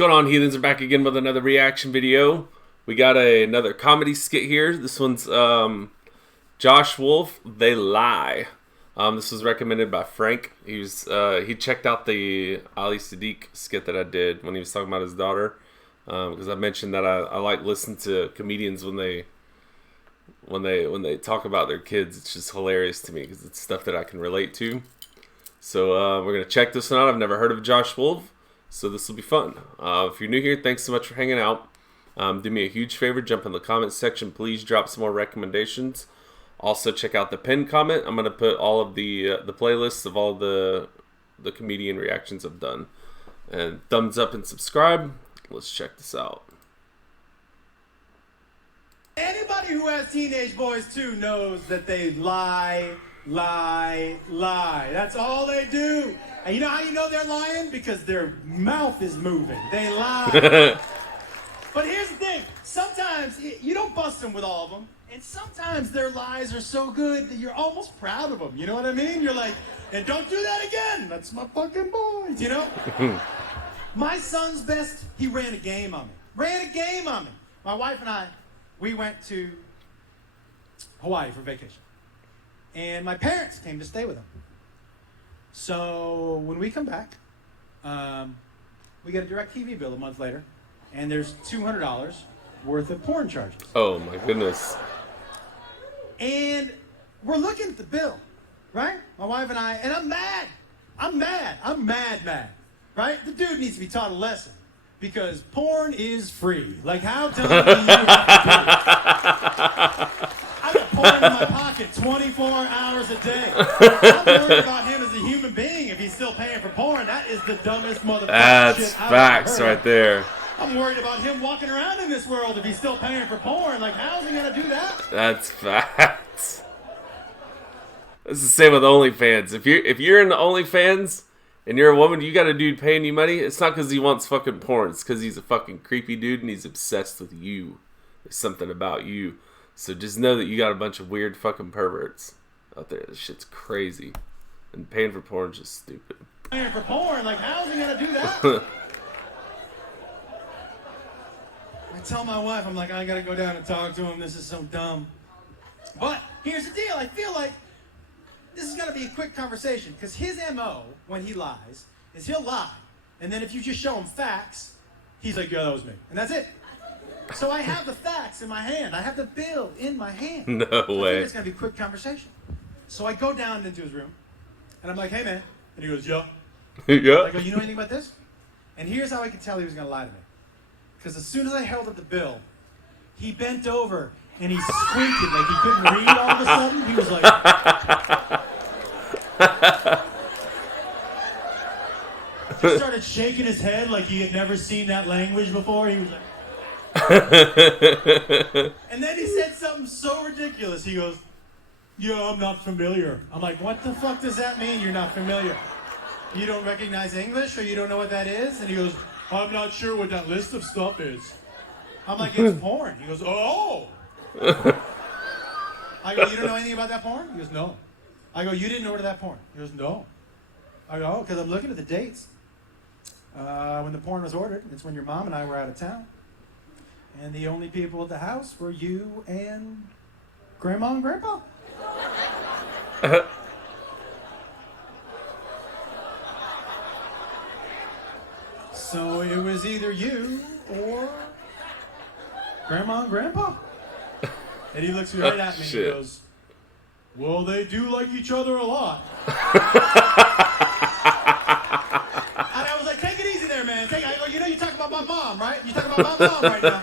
going on, heathens? Are back again with another reaction video. We got another comedy skit here. This one's Josh Wolf, They Lie. This was recommended by Frank. He checked out the Ali Sadiq skit that I did when he was talking about his daughter. Because I mentioned that I like listening to comedians when they talk about their kids. It's just hilarious to me because it's stuff that I can relate to. So we're gonna check this one out. I've never heard of Josh Wolf, so this will be fun. If you're new here, thanks so much for hanging out. Do me a huge favor, jump in the comments section. Please drop some more recommendations. Also, check out the pinned comment. I'm gonna put all of the playlists of all the comedian reactions I've done. And thumbs up and subscribe. Let's check this out. Anybody who has teenage boys too knows that they lie. That's all they do. And you know how you know they're lying? Because their mouth is moving. They lie. But here's the thing. Sometimes you don't bust them with all of them. And sometimes their lies are so good that you're almost proud of them. You know what I mean? You're like, and don't do that again. That's my fucking boys, you know? My son's best, he ran a game on me. My wife and I, we went to Hawaii for vacation. And my parents came to stay with him. So when we come back, we get a DirecTV bill a month later, and there's $200 worth of porn charges. Oh my goodness. And we're looking at the bill, right? My wife and I, and I'm mad. I'm mad, right? The dude needs to be taught a lesson because porn is free. Like, how dumb do you have to be? I got porn in my pocket 24 hours a day. I'm worried about him as a human being if he's still paying for porn. That is the dumbest motherfucker. That's facts right there. I'm worried about him walking around in this world if he's still paying for porn. Like, how's he gonna do that? That's facts. It's the same with OnlyFans. If you're in the OnlyFans and you're a woman, you got a dude paying you money. It's not because he wants fucking porn. It's because he's a fucking creepy dude and he's obsessed with you. There's something about you. So just know that you got a bunch of weird fucking perverts out there. This shit's crazy. And paying for porn is just stupid. Paying for porn? Like, how's he gonna do that? I tell my wife, I'm like, I gotta go down and talk to him. This is so dumb. But here's the deal. I feel like this is gonna be a quick conversation because his MO when he lies is he'll lie, and then if you just show him facts, he's like, yeah, that was me, and that's it. So I have the facts in my hand. I have the bill in my hand. No way. I think it's gonna be a quick conversation. So I go down into his room, and I'm like, hey man, and he goes, yeah. Yeah. I go, you know anything about this? And here's how I could tell he was gonna lie to me. Because as soon as I held up the bill, he bent over and he squinted like he couldn't read all of a sudden. He was like... He started shaking his head like he had never seen that language before. He was like... And then he said something so ridiculous. He goes, yeah, I'm not familiar. I'm like, what the fuck does that mean, you're not familiar? You don't recognize English or you don't know what that is? And he goes... I'm not sure what that list of stuff is. I'm like, it's porn. He goes, oh. I go, you don't know anything about that porn? He goes, no. I go, you didn't order that porn? He goes, no. I go, oh, because I'm looking at the dates. When the porn was ordered, it's when your mom and I were out of town. And the only people at the house were you and Grandma and Grandpa. So it was either you or Grandma and Grandpa. And he looks right at me and he goes, well, they do like each other a lot. And I was like, take it easy there, man. I go, you know, you talk about my mom, right? You talk about my mom right now.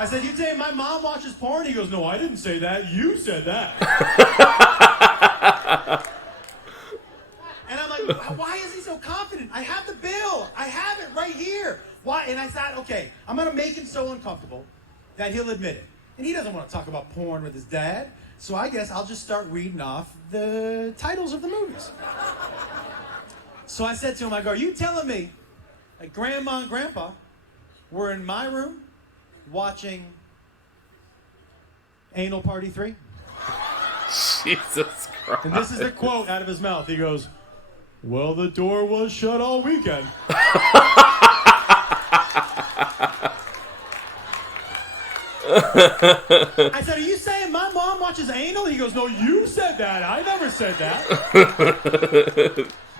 I said, you say my mom watches porn? He goes, no, I didn't say that. You said that. And I'm like, why is he so confident? I have the bill. I have it right here. Why? And I thought, okay, I'm going to make him so uncomfortable that he'll admit it. And he doesn't want to talk about porn with his dad. So I guess I'll just start reading off the titles of the movies. So I said to him, I go, are you telling me that Grandma and Grandpa were in my room watching Anal Party 3? Jesus Christ. And this is a quote out of his mouth. He goes, well, the door was shut all weekend. I said, are you saying my mom watches anal? He goes, no, you said that. I never said that.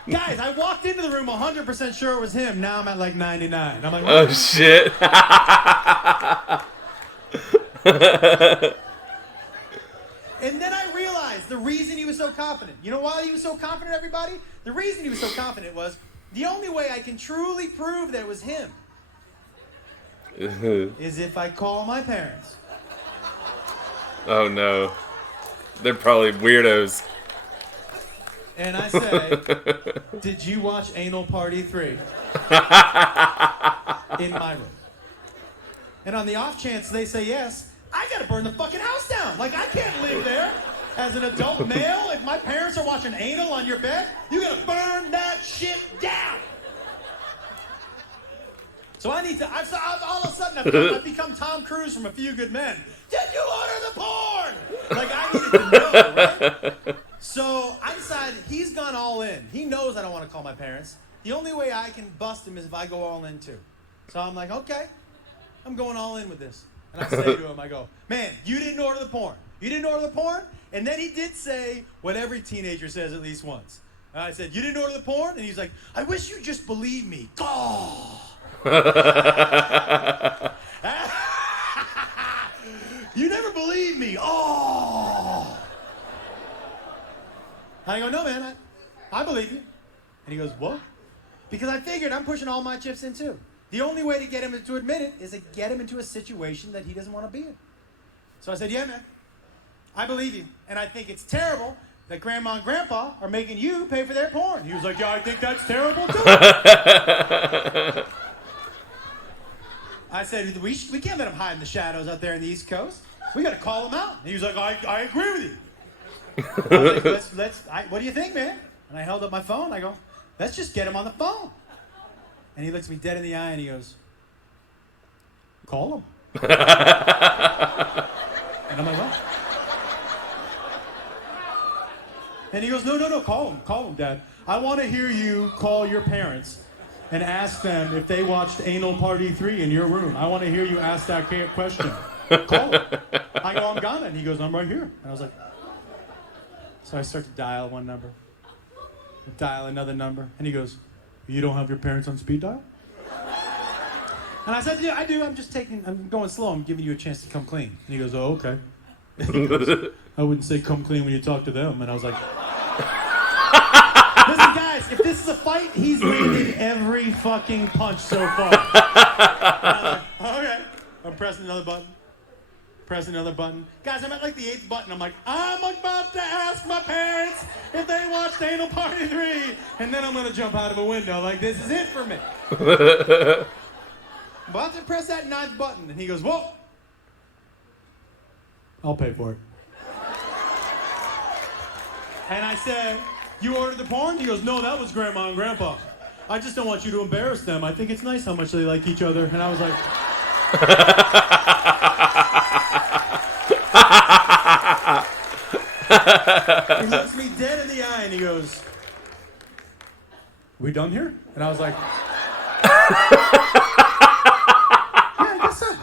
Guys, I walked into the room 100% sure it was him. Now I'm at like 99. I'm like, oh, shit. And then I realized the reason he was so confident. You know why he was so confident, everybody? The reason he was so confident was the only way I can truly prove that it was him is if I call my parents. Oh, no. They're probably weirdos. And I say, did you watch Anal Party 3? In my room. And on the off chance they say yes, I gotta burn the fucking house down. Like, I can't live there as an adult male. If my parents are watching anal on your bed, you gotta burn that shit down. So I need to, all of a sudden I've become Tom Cruise from A Few Good Men. Did you order the porn? Like, I needed to know, right? So I decided he's gone all in. He knows I don't want to call my parents. The only way I can bust him is if I go all in too. So I'm like, okay, I'm going all in with this. And I say to him, I go, man, you didn't order the porn. You didn't order the porn? And then he did say what every teenager says at least once. And I said, you didn't order the porn? And he's like, I wish you just believed me. Oh. You never believed me. Oh. I go, no, man, I believe you. And he goes, what? Because I figured I'm pushing all my chips in too. The only way to get him to admit it is to get him into a situation that he doesn't want to be in. So I said, yeah, man, I believe you. And I think it's terrible that Grandma and Grandpa are making you pay for their porn. He was like, yeah, I think that's terrible too. I said, we can't let him hide in the shadows out there in the East Coast. We got to call him out. And he was like, I agree with you. I was like, what do you think, man? And I held up my phone. I go, let's just get him on the phone. And he looks me dead in the eye and he goes, call him. And I'm like, what? And he goes, no, call him, Dad. I want to hear you call your parents and ask them if they watched Anal Party 3 in your room. I want to hear you ask that question. Call him. I go, I'm gone. And he goes, I'm right here. And I was like, so I start to dial one number, dial another number, and he goes, you don't have your parents on speed dial? And I said, yeah, I do. I'm going slow. I'm giving you a chance to come clean. And he goes, oh, okay. He goes, I wouldn't say come clean when you talk to them. And I was like, listen, guys, if this is a fight, he's landed every fucking punch so far. And I was like, okay. I'm pressing another button. Press another button. Guys, I'm at like the 8th button. I'm like, I'm about to ask my parents if they watched Anal Party 3. And then I'm going to jump out of a window. Like, this is it for me. I'm about to press that 9th button. And he goes, whoa. I'll pay for it. And I said, you ordered the porn? He goes, no, that was Grandma and Grandpa. I just don't want you to embarrass them. I think it's nice how much they like each other. And I was like... He looks me dead in the eye and he goes, we done here? And I was like, yeah, I guess so.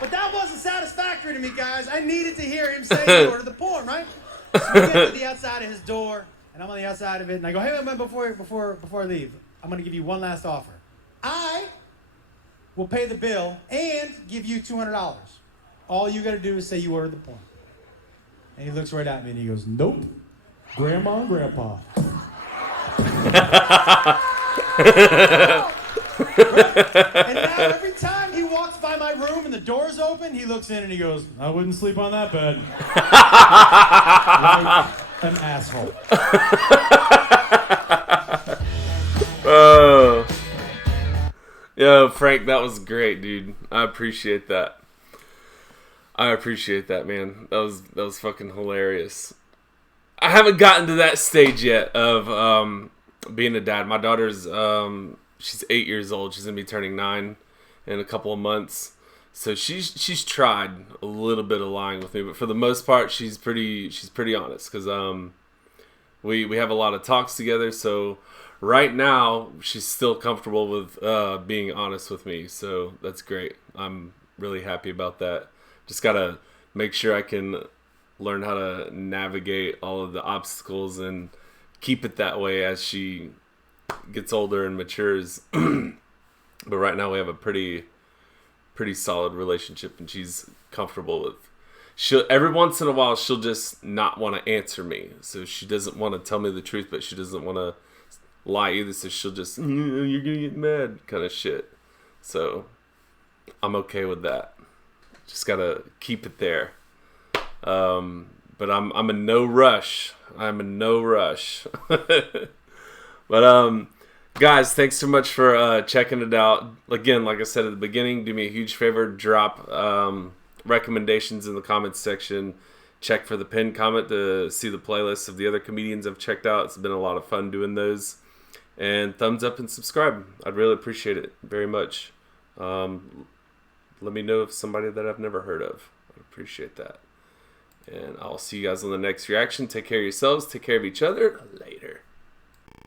But that wasn't satisfactory to me, guys. I needed to hear him say he ordered the porn, right? So we get to the outside of his door, and I'm on the outside of it, and I go, hey, man, before I leave, I'm going to give you one last offer. I will pay the bill and give you $200. All you got to do is say you ordered the porn. And he looks right at me and he goes, nope, Grandma and Grandpa. And now every time he walks by my room and the door's open, he looks in and he goes, I wouldn't sleep on that bed. Like an asshole. Oh. Yo, Frank, that was great, dude. I appreciate that. I appreciate that, man. That was fucking hilarious. I haven't gotten to that stage yet of being a dad. My daughter's she's 8 years old. She's gonna be turning 9 in a couple of months. So she's tried a little bit of lying with me, but for the most part, she's pretty honest because we have a lot of talks together. So right now, she's still comfortable with being honest with me. So that's great. I'm really happy about that. Just gotta make sure I can learn how to navigate all of the obstacles and keep it that way as she gets older and matures. But right now we have a pretty solid relationship, and she's comfortable with. She'll every once in a while she'll just not want to answer me, so she doesn't want to tell me the truth, but she doesn't want to lie either. So she'll just you're gonna get mad kind of shit. So I'm okay with that. Just gotta keep it there. But I'm in no rush. I'm in no rush. But guys, thanks so much for checking it out. Again, like I said at the beginning, do me a huge favor, drop recommendations in the comments section. Check for the pinned comment to see the playlist of the other comedians I've checked out. It's been a lot of fun doing those. And thumbs up and subscribe. I'd really appreciate it very much. Let me know if somebody that I've never heard of. I'd appreciate that. And I'll see you guys on the next reaction. Take care of yourselves. Take care of each other. Later.